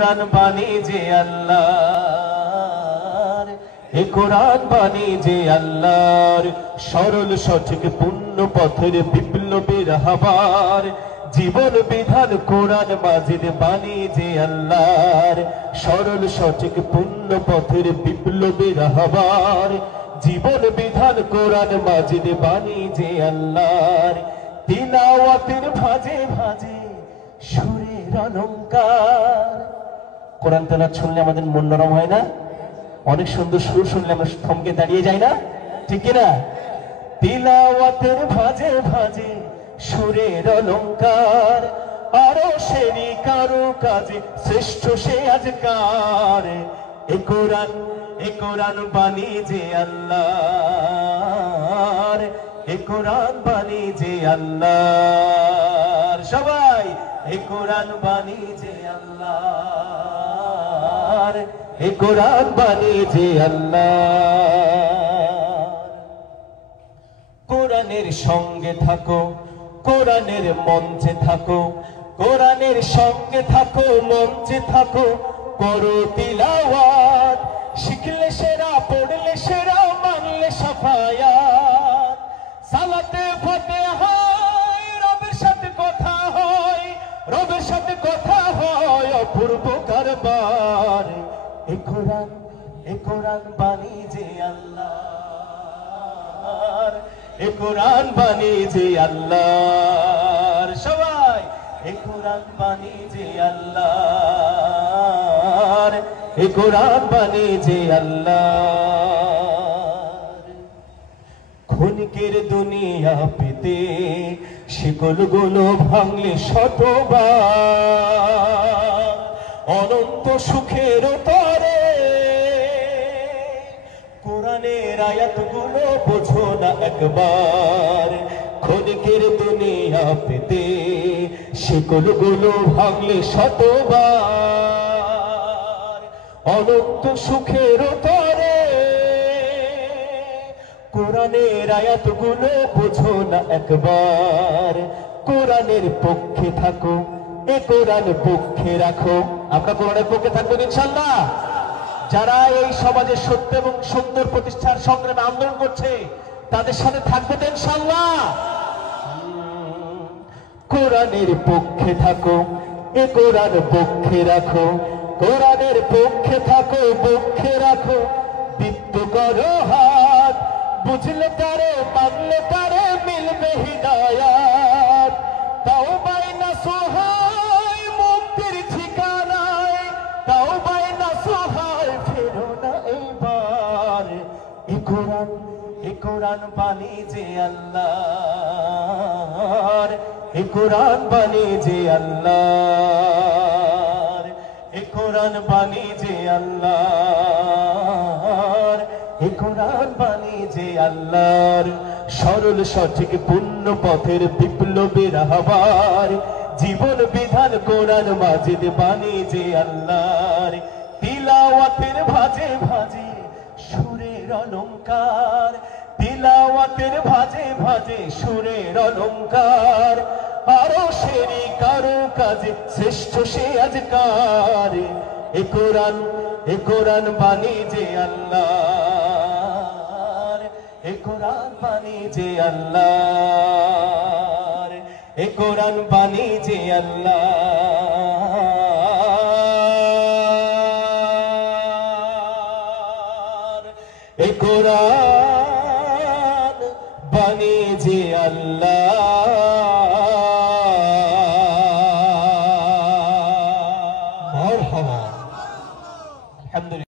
কোরআন বাণী যে আল্লাহর, এ কোরআন বাণী যে আল্লাহর, সরল সঠিক পূর্ণ পথের বিপ্লবের হাবার, জীবন বিধান কোরআন মাজিদ বাণী যে আল্লাহর, সরল সঠিক পূর্ণ পথের বিপ্লবের হাবার, জীবন বিধান কোরআন মাজিদ বাণী যে আল্লাহর, তিলাওয়াতের ভাজে ভাজে সুরের অলংকার। কোরআন তেলাওয়াত শুনলে আমাদের মন নরম হয় না? অনেক সুন্দর সুর শুনলে আমরা থমকে দাঁড়িয়ে যাই না? ঠিক কিনা? তিলাওয়াতের ভাজে ভাজে সুরের অলংকার, আরো সেরি কারো কাজে শ্রেষ্ঠ সে আজকার। এ কোরআন বাণী যে আল্লাহর, এ কোরআন বাণী যে আল্লাহর। সবাই এ কোরআন বাণী যে আল্লাহর, এ কোরআন বাণী যে আল্লাহর। কোরআনের সঙ্গে থাকো, কোরআনের মঞ্চে থাকো, কোরআনের সঙ্গে থাকো, মঞ্চে থাকো, করো তিলাওয়াত। শিখলে সেরা, পড়লে সেরা, মানলে সাফায়াত। সালাতে ফাতিহা রবের সাথে কথা হয়, রবের সাথে কথা হয় অপূর্ব কারবার। এ কোরআন বাণী যে আল্লাহর, এ কোরআন বাণী যে আল্লাহর। সবাই এ কোরআন বাণী যে আল্লাহর, এ কোরআন বাণী যে আল্লাহর। ক্ষণিকের দুনিয়া পেতে শিকলগুলো ভাঙলে শতবার, অনন্ত সুখের তরে কোরআনের আয়াতগুলো বোঝো না একবার। ক্ষণিকের দুনিয়া পেতে শিকলগুলো ভাঙলে শতবার, অনন্ত সুখের তরে কোরআনের আয়াতগুলো বোঝো না একবার। কোরআনের পক্ষে থাকো, এ কোরআন পক্ষে রাখো। আমরা কোরআনের পক্ষে থাকবো ইনশাআল্লাহ। যারা এই সমাজে সত্য এবং সুন্দর প্রতিষ্ঠার সংগ্রামে আন্দোলন করছে তাদের সাথে থাকবে তো ইনশাআল্লাহ। কোরআনের পক্ষে থাকো, এ কোরআন পক্ষে রাখো, কোরআনের পক্ষে থাকো, পক্ষে রাখো। দীপ্ত করো হাত, বুঝলে পারে, মানলে পারে, মিলবে হিদায়াত। তাওবায় নাসুহায় মুক্তির ঠিকানায়, তাওবায় নাসুহায় ফেরো না এইবার। এ কোরআন বাণী যে আল্লাহর, এ কোরআন বাণী যে আল্লাহর, এ কোরআন বাণী যে আল্লাহর, এ কোরআন বাণী যে আল্লাহর। সরল সঠিক পূর্ণ পথের বিপ্লবের হাবার, জীবন বিধান কোরআন মাজিদ বাণী যে আল্লাহর। তিলাওয়াতের ভাজে ভাজে সুরের অলংকার, তিলাওয়াতের ভাজে ভাজে সুরের অলংকার, আরো সেরি কারো কাজে শ্রেষ্ঠ সে আজকার। এ কোরআন বাণী যে আল্লাহর, এ কোরআন বাণী যে আল্লাহর, এ কোরআন বাণী যে আল্লাহর, এ কোরআন বাণী যে আল্লাহ।